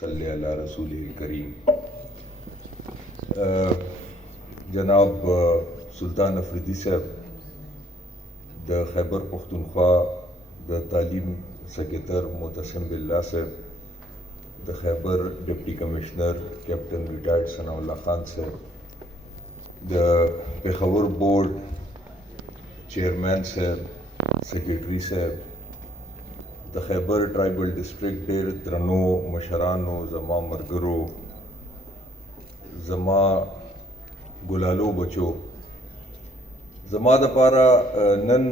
صلی اللہ رسول کریم. جناب سلطان افریدی صاحب د خیبر پختونخوا د تعلیم سیکرٹر معتصم باللہ صاحب د خیبر ڈپٹی کمشنر کیپٹن ریٹائرڈ ثناء اللہ خان صاحب د پېښور بورڈ چیئرمین صاحب سیکرٹری صاحب د خیبر ټرایبل ډسټریکټ ډېر درنو مشرانو زما ملګرو زما ګلالو بچو زما دپاره نن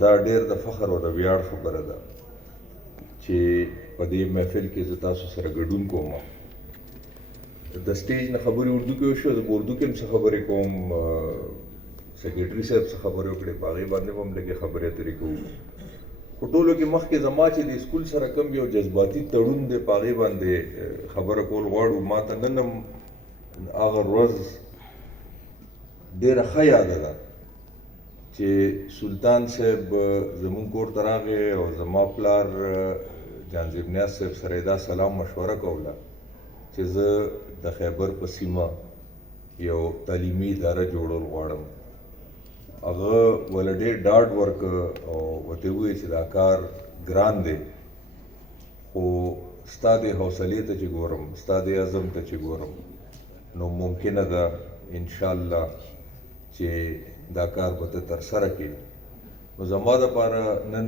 دا ډېر د فخر او د ویاړ خبره ده چې په دې محفل کې زه تاسو سره ګډون کوم. د سټیج نه خبرې اردو کې وشوه، زه په اردو کې هم څه خبرې کوم، سیکرټري صاحب څه خبرې وکړې په هغې باندې به هم لږې خبرې اترې کوو. په ټولو کې مخکې زما چې د سکول سره کوم یو جذباتي تړون دی په هغې باندې خبره کول غواړو. ما ته نن هم هغه ورځ ډېره ښه یاده ده چې سلطان صاحب زمونږ کور ته راغی او زما پلار جانزیب نیاز صاحب سره یې دا سلام مشوره کوله چې زه د خیبر په سیمه یو تعلیمي اداره جوړول غواړم. هغه وله ډېر ډاډ ورکړه او ورته یې وویل چې دا کار ګران دی، خو ستا د حوصلې ته چې ګورم، ستا د عزم ته چې ګورم، نو ممکنه ده انشاءالله چې دا کار به ته ترسره کړې. نو زما دپاره نن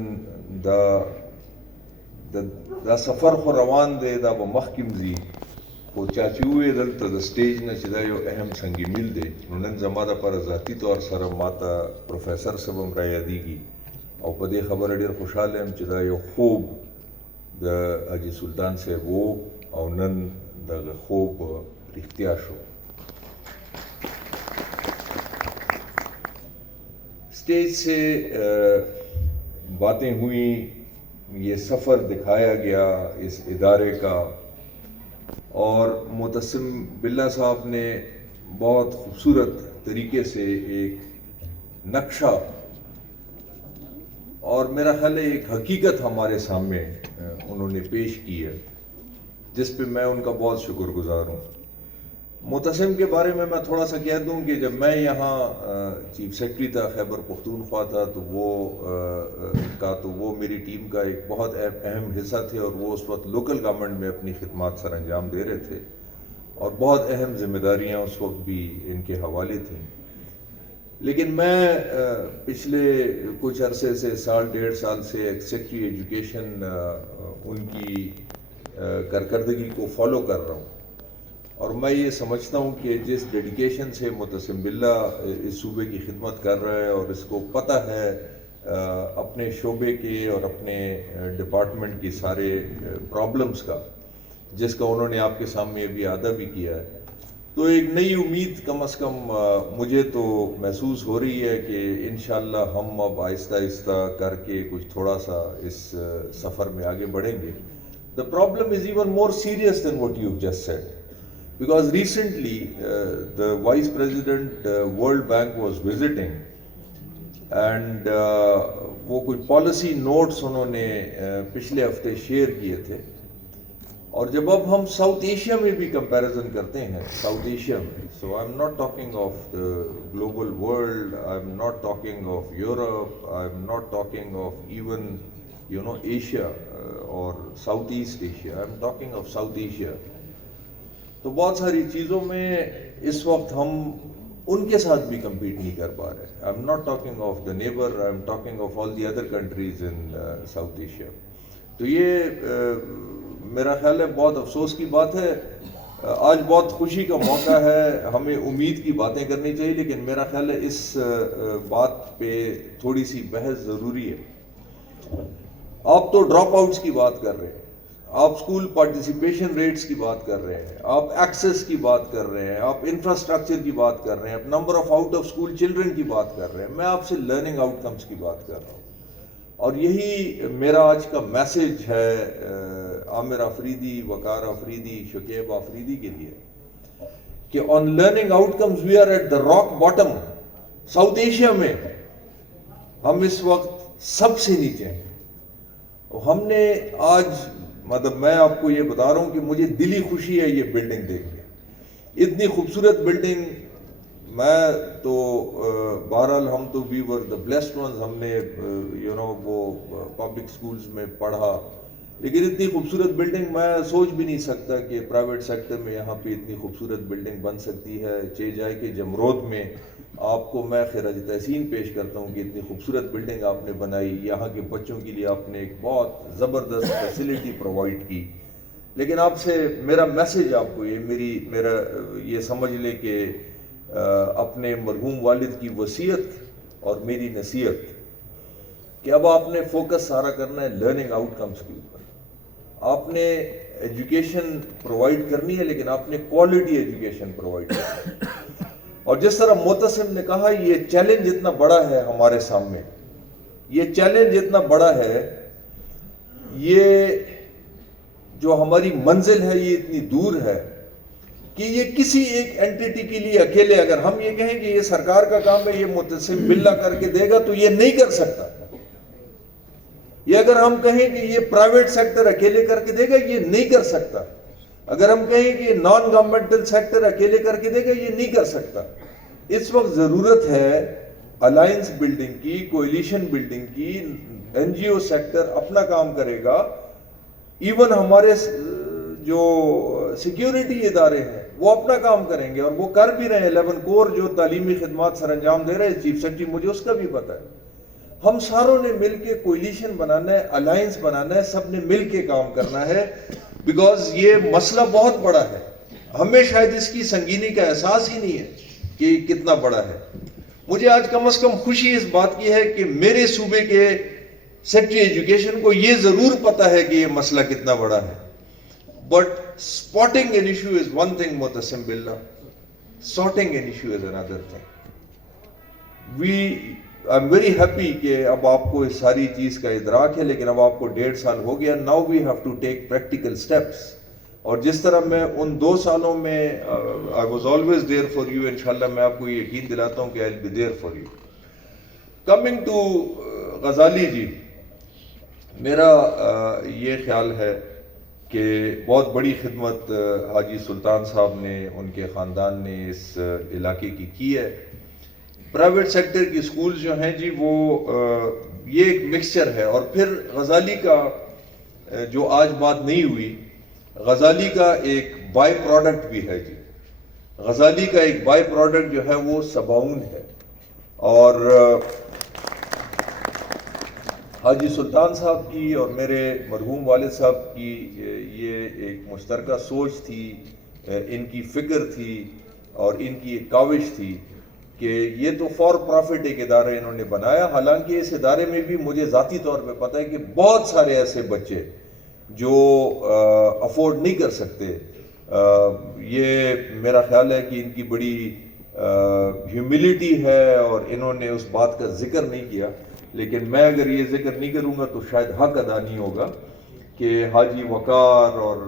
دا سفر خو روان دی، دا به مخکې هم ځي، خو چا چې وویل دلته د سټیج نه چې دا یو اهم سنگ میل دی، نو نن زما دپاره ذاتي طور سره ما ته پروفیسر صاحب هم را یادېږي او په دې خبره ډېر خوشحاله یم چې دا یو خوب د حاجي سلطان صاحب و او نن دغه خوب رښتیا شو. اسٹیج سے باتیں ہوئیں، یہ سفر دکھایا گیا اس ادارے کا، اور معتصم باللہ صاحب نے بہت خوبصورت طریقے سے ایک نقشہ اور میرا خیال ہے ایک حقیقت ہمارے سامنے انہوں نے پیش کی ہے، جس پہ میں ان کا بہت شکر گزار ہوں. معتصم کے بارے میں تھوڑا سا کہہ دوں کہ جب میں یہاں چیف سیکرٹری تھا، خیبر پختونخوا تھا، تو وہ میری ٹیم کا ایک بہت اہم حصہ تھے، اور وہ اس وقت لوکل گورنمنٹ میں اپنی خدمات سر انجام دے رہے تھے، اور بہت اہم ذمہ داریاں اس وقت بھی ان کے حوالے تھیں. لیکن میں پچھلے کچھ عرصے سے، سال ڈیڑھ سال سے سیکرٹری ایجوکیشن ان کی کارکردگی کو فالو کر رہا ہوں، اور میں یہ سمجھتا ہوں کہ جس ڈیڈیکیشن سے معتصم باللہ اس صوبے کی خدمت کر رہا ہے، اور اس کو پتہ ہے اپنے شعبے کے اور اپنے ڈپارٹمنٹ کی سارے پرابلمز کا، جس کا انہوں نے آپ کے سامنے ابھی اعادہ بھی کیا ہے، تو ایک نئی امید کم از کم مجھے تو محسوس ہو رہی ہے کہ انشاءاللہ ہم اب آہستہ آہستہ کر کے کچھ تھوڑا سا اس سفر میں آگے بڑھیں گے. The problem is even more serious than what you've just said. Because recently the Vice President World Bank was visiting, and وہ کچھ پالیسی نوٹس انہوں نے پچھلے ہفتے شیئر کیے تھے، اور جب اب ہم ساؤتھ ایشیا میں بھی کمپیریزن کرتے ہیں، ساؤتھ ایشیا میں، so I am not talking of the global world, I am not talking of Europe, I am not talking of even Asia اور south east Asia, I am talking of south Asia. تو بہت ساری چیزوں میں اس وقت ہم ان کے ساتھ بھی کمپیٹ نہیں کر پا رہے. آئی am not talking of the neighbour, I am talking of all the other countries in South Asia. تو یہ میرا خیال ہے بہت افسوس کی بات ہے. آج بہت خوشی کا موقع ہے، ہمیں امید کی باتیں کرنی چاہیے، لیکن میرا خیال ہے اس بات پہ تھوڑی سی بحث ضروری ہے. آپ تو ڈراپ آؤٹس کی بات کر رہے ہیں، آپ اسکول پارٹیسپیشن ریٹس کی بات کر رہے ہیں، آپ ایکسیس کی بات کر رہے ہیں، آپ انفراسٹرکچر کی بات کر رہے ہیں، آپ number of out of school children کی بات کر رہے ہیں. میں آپ سے لرننگ آؤٹ کمس کی بات کر رہا ہوں، اور یہی میرا آج کا میسج ہے عامر آفریدی، وقار آفریدی، شکیب آفریدی کے لیے، کہ on learning outcomes we are at the rock bottom. South Asia میں ہم اس وقت سب سے نیچے ہیں. ہم نے آج مطلب میں آپ کو یہ بتا رہا ہوں کہ مجھے دلی خوشی ہے یہ بلڈنگ دیکھ کے، اتنی خوبصورت بلڈنگ. میں تو بہرحال ہم تو وی ور دا بلیسڈ ونز، ہم نے وہ پبلک سکولز میں پڑھا، لیکن اتنی خوبصورت بلڈنگ میں سوچ بھی نہیں سکتا کہ پرائیویٹ سیکٹر میں یہاں پہ اتنی خوبصورت بلڈنگ بن سکتی ہے. چے جائے کہ جمرود میں آپ کو میں خراج تحسین پیش کرتا ہوں کہ اتنی خوبصورت بلڈنگ آپ نے بنائی، یہاں کے بچوں کے لیے آپ نے ایک بہت زبردست فیسلٹی پرووائڈ کی. لیکن آپ سے میرا میسج آپ کو میرا یہ سمجھ لیں کہ اپنے مرحوم والد کی وصیت اور میری نصیحت کہ اب آپ نے فوکس سارا کرنا ہے لرننگ آؤٹ کمز کے اوپر. آپ نے ایجوکیشن پرووائڈ کرنی ہے، لیکن آپ نے کوالٹی ایجوکیشن پرووائڈ کرنی ہے. اور جس طرح معتصم نے کہا، یہ چیلنج اتنا بڑا ہے ہمارے سامنے، یہ چیلنج اتنا بڑا ہے، یہ جو ہماری منزل ہے یہ اتنی دور ہے کہ یہ کسی ایک اینٹیٹی کے لیے اکیلے اگر ہم یہ کہیں کہ یہ سرکار کا کام ہے، یہ معتصم باللہ کر کے دے گا، تو یہ نہیں کر سکتا. یہ اگر ہم کہیں کہ یہ پرائیویٹ سیکٹر اکیلے کر کے دے گا، یہ نہیں کر سکتا. اگر ہم کہیں کہ نان گورنمنٹل سیکٹر اکیلے کر کے دے گا، یہ نہیں کر سکتا. اس وقت ضرورت ہے الائنس بلڈنگ کی، کوئلیشن بلڈنگ کی. این جی او سیکٹر اپنا کام کرے گا، ایون ہمارے جو سیکیورٹی ادارے ہیں وہ اپنا کام کریں گے، اور وہ کر بھی رہے ہیں. 11 کور جو تعلیمی خدمات سر انجام دے رہے ہیں، چیف سیکرٹری مجھے اس کا بھی پتہ ہے. ہم ساروں نے مل کے کوئلیشن بنانا ہے، الائنس بنانا ہے، سب نے مل کے کام کرنا ہے، بیکاز یہ مسئلہ بہت بڑا ہے. ہمیں شاید اس کی سنگینی کا احساس ہی نہیں ہے کہ یہ کتنا بڑا ہے. مجھے آج کم از کم خوشی اس بات کی ہے کہ میرے صوبے کے سیکرٹری ایجوکیشن کو یہ ضرور پتا ہے کہ یہ مسئلہ کتنا بڑا ہے. But spotting an issue is one thing, Mu'tasim Billah. Sorting an issue is another thing. I'm very happy کہ اب آپ کو اس ساری چیز کا ادراک ہے، لیکن اب آپ کو 1.5 سال ہو گیا. Now we have to take practical steps. اور جس طرح میں ان 2 سالوں میں I was always there for you، انشاءاللہ میں آپ کو یہ یقین دلاتا ہوں کہ I'll be there for you. Coming to غزالی جی، میرا یہ خیال ہے کہ بہت بڑی خدمت حاجی سلطان صاحب نے، ان کے خاندان نے اس علاقے کی ہے. پرائیویٹ سیکٹر کی سکولز جو ہیں جی، وہ یہ ایک مکسچر ہے. اور پھر غزالی کا جو آج بات نہیں ہوئی، غزالی کا ایک بائی پروڈکٹ بھی ہے جی. غزالی کا ایک بائی پروڈکٹ جو ہے وہ سباؤن ہے. اور حاجی سلطان صاحب کی اور میرے مرحوم والد صاحب کی یہ ایک مشترکہ سوچ تھی، ان کی فکر تھی اور ان کی ایک کاوش تھی کہ یہ تو فار پروفٹ ایک ادارہ انہوں نے بنایا. حالانکہ اس ادارے میں بھی مجھے ذاتی طور پہ پتہ ہے کہ بہت سارے ایسے بچے جو افورڈ نہیں کر سکتے. یہ میرا خیال ہے کہ ان کی بڑی ہیوملٹی ہے اور انہوں نے اس بات کا ذکر نہیں کیا. لیکن میں اگر یہ ذکر نہیں کروں گا تو شاید حق ادا نہیں ہوگا کہ حاجی وقار اور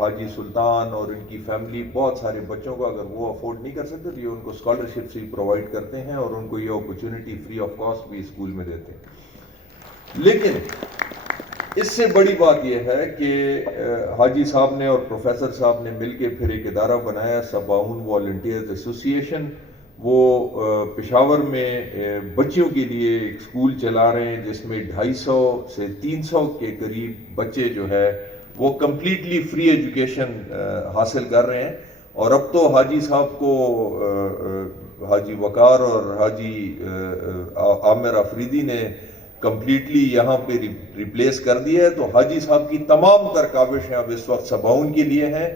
حاجی سلطان اور ان کی فیملی بہت سارے بچوں کو اگر وہ افورڈ نہیں کر سکتے تو یہ ان کو اسکالرشپ سے پرووائڈ کرتے ہیں اور ان کو یہ اپرچونٹی فری آف کاسٹ بھی اسکول میں دیتے ہیں. لیکن اس سے بڑی بات یہ ہے کہ حاجی صاحب نے اور پروفیسر صاحب نے مل کے پھر ایک ادارہ بنایا، سباؤن والنٹیئرز ایسوسی ایشن. وہ پشاور میں بچیوں کے لیے ایک اسکول چلا رہے ہیں جس میں 250 سے 300 کے قریب بچے جو ہے وہ کمپلیٹلی فری ایجوکیشن حاصل کر رہے ہیں. اور اب تو حاجی صاحب کو حاجی وقار اور حاجی عامر افریدی نے کمپلیٹلی یہاں پہ ریپلیس کر دیا ہے. تو حاجی صاحب کی تمام تر کاوشیں اب اس وقت سباؤن کے لیے ہیں.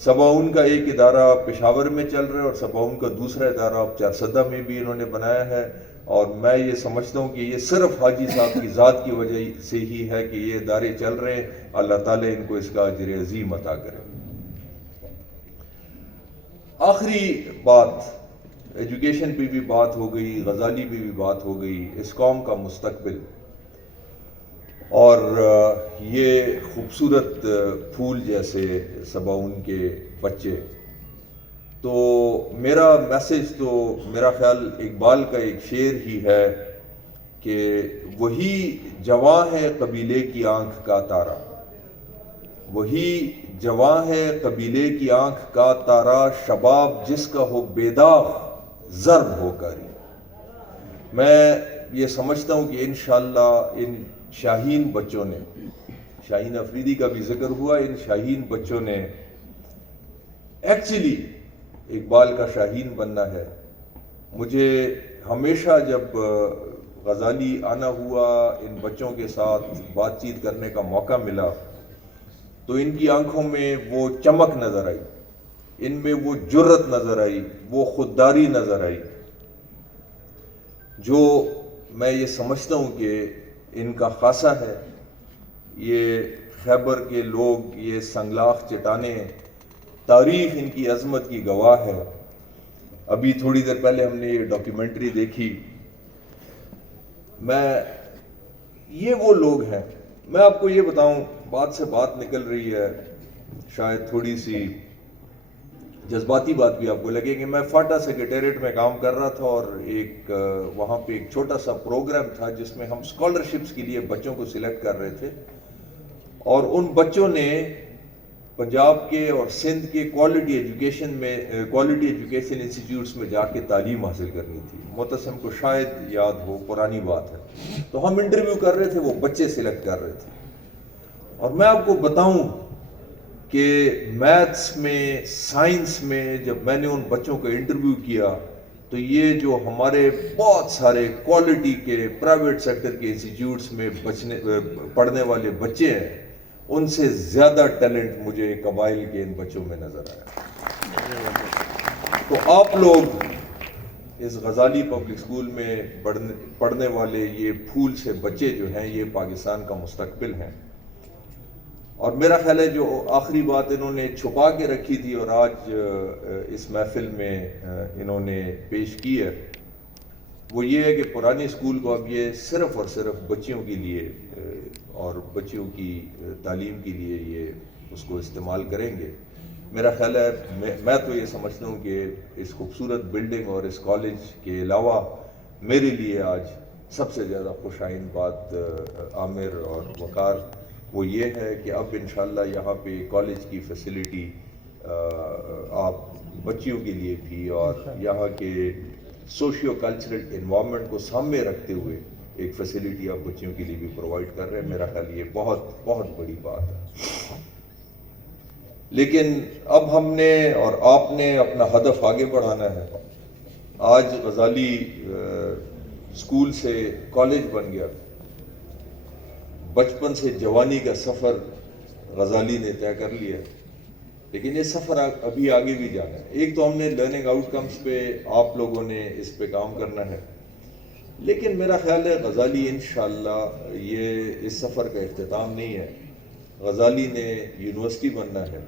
سباؤن کا ایک ادارہ پشاور میں چل رہا ہے اور سباؤن کا دوسرا ادارہ اب چارسدہ میں بھی انہوں نے بنایا ہے. اور میں یہ سمجھتا ہوں کہ یہ صرف حاجی صاحب کی ذات کی وجہ سے ہی ہے کہ یہ ادارے چل رہے ہیں. اللہ تعالیٰ ان کو اس کا اجر عظیم عطا کرے. آخری بات، ایجوکیشن پہ بھی بات ہو گئی، غزالی پہ بھی بات ہو گئی، اس قوم کا مستقبل اور یہ خوبصورت پھول جیسے سباؤن کے بچے. تو میرا میسج تو میرا خیال اقبال کا ایک شعر ہی ہے کہ وہی جواں ہے قبیلے کی آنکھ کا تارا، وہی جواں ہے قبیلے کی آنکھ کا تارا، شباب جس کا ہو بیداغ ضرب ہو کاری۔ میں یہ سمجھتا ہوں کہ انشاءاللہ ان شاہین بچوں نے، شاہین افریدی کا بھی ذکر ہوا، ان شاہین بچوں نے ایکچولی اقبال کا شاہین بننا ہے۔ مجھے ہمیشہ جب غزالی آنا ہوا، ان بچوں کے ساتھ بات چیت کرنے کا موقع ملا، تو ان کی آنکھوں میں وہ چمک نظر آئی، ان میں وہ جرت نظر آئی، وہ خودداری نظر آئی، جو میں یہ سمجھتا ہوں کہ ان کا خاصہ ہے۔ یہ خیبر کے لوگ، یہ سنگلاخ چٹانیں، تاریخ ان کی عظمت کی گواہ ہے۔ ابھی تھوڑی دیر پہلے ہم نے یہ ڈاکیومنٹری دیکھی۔ یہ وہ لوگ ہیں، میں آپ کو یہ بتاؤں، بات سے بات نکل رہی ہے، شاید تھوڑی سی جذباتی بات بھی آپ کو لگے گی۔ میں فاٹا سیکریٹریٹ میں کام کر رہا تھا، اور وہاں پہ ایک چھوٹا سا پروگرام تھا جس میں ہم اسکالرشپس کے لیے بچوں کو سلیکٹ کر رہے تھے، اور ان بچوں نے پنجاب کے اور سندھ کے کوالٹی ایجوکیشن انسٹیٹیوٹس میں جا کے تعلیم حاصل کرنی تھی۔ معتصم کو شاید یاد ہو، پرانی بات ہے۔ تو ہم انٹرویو کر رہے تھے، وہ بچے سلیکٹ کر رہے تھے، اور میں آپ کو بتاؤں کہ میتھس میں، سائنس میں جب میں نے ان بچوں کا انٹرویو کیا، تو یہ جو ہمارے بہت سارے کوالٹی کے پرائیویٹ سیکٹر کے انسٹیٹیوٹس میں پڑھنے والے بچے ہیں، ان سے زیادہ ٹیلنٹ مجھے قبائل کے ان بچوں میں نظر آیا۔ تو آپ لوگ اس غزالی پبلک سکول میں پڑھنے والے یہ پھول سے بچے جو ہیں، یہ پاکستان کا مستقبل ہیں۔ اور میرا خیال ہے جو آخری بات انہوں نے چھپا کے رکھی تھی اور آج اس محفل میں انہوں نے پیش کی ہے، وہ یہ ہے کہ پرانی سکول کو اب یہ صرف اور صرف بچیوں کے لیے اور بچیوں کی تعلیم کے لیے یہ اس کو استعمال کریں گے۔ میرا خیال ہے، میں تو یہ سمجھتا ہوں کہ اس خوبصورت بلڈنگ اور اس کالج کے علاوہ میرے لیے آج سب سے زیادہ خوش آئند بات عامر اور وقار وہ یہ ہے کہ اب انشاءاللہ یہاں پہ کالج کی فیسلٹی آپ بچیوں کے لیے بھی اور یہاں کے سوشیو کلچرل انوائرمنٹ کو سامنے رکھتے ہوئے ایک فیسلٹی آپ بچیوں کے لیے بھی پرووائڈ کر رہے ہیں۔ میرا خیال یہ بہت بہت بڑی بات ہے۔ لیکن اب ہم نے اور آپ نے اپنا ہدف آگے بڑھانا ہے۔ آج غزالی اسکول سے کالج بن گیا، بچپن سے جوانی کا سفر غزالی نے طے کر لیا، لیکن یہ سفر ابھی آگے بھی جانا ہے۔ ایک تو ہم نے لرننگ آؤٹ کمز پہ آپ لوگوں نے اس پہ کام کرنا ہے، لیکن میرا خیال ہے غزالی انشاءاللہ یہ اس سفر کا اختتام نہیں ہے۔ غزالی نے یونیورسٹی بننا ہے،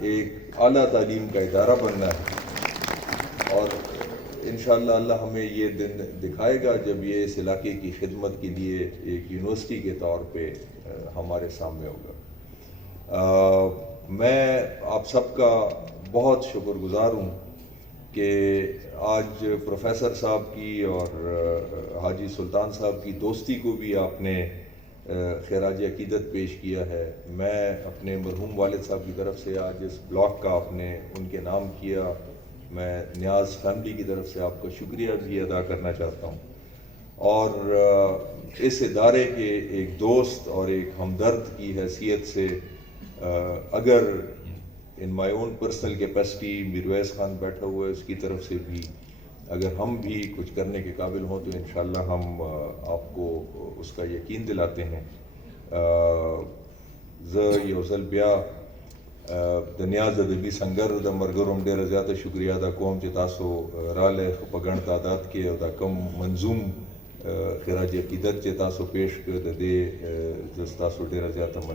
ایک اعلیٰ تعلیم کا ادارہ بننا ہے، اور انشاءاللہ اللہ ہمیں یہ دن دکھائے گا جب یہ اس علاقے کی خدمت کے لیے ایک یونیورسٹی کے طور پہ ہمارے سامنے ہوگا۔ میں آپ سب کا بہت شکر گزار ہوں کہ آج پروفیسر صاحب کی اور حاجی سلطان صاحب کی دوستی کو بھی آپ نے خراج عقیدت پیش کیا ہے۔ میں اپنے مرحوم والد صاحب کی طرف سے آج اس بلاک کا آپ نے ان کے نام کیا، میں نیاز فیملی کی طرف سے آپ کا شکریہ بھی ادا کرنا چاہتا ہوں، اور اس ادارے کے ایک دوست اور ایک ہمدرد کی حیثیت سے اگر ان مائی own personal capacity Mirwais Khan بیٹھا ہوا ہے، اس کی طرف سے بھی اگر ہم بھی کچھ کرنے کے قابل ہوں تو انشاءاللہ ہم آپ کو اس کا یقین دلاتے ہیں۔ یوزل بیا د نیاز ادبی سنگر د مرګروم ډیره زیاته شکریہ ادا کوم چې تاسو راله په ګڼ تعداد کې او دا کوم منظوم خراج عقیدت چې تاسو پیش کړ د دې تاسو ډیره زیاته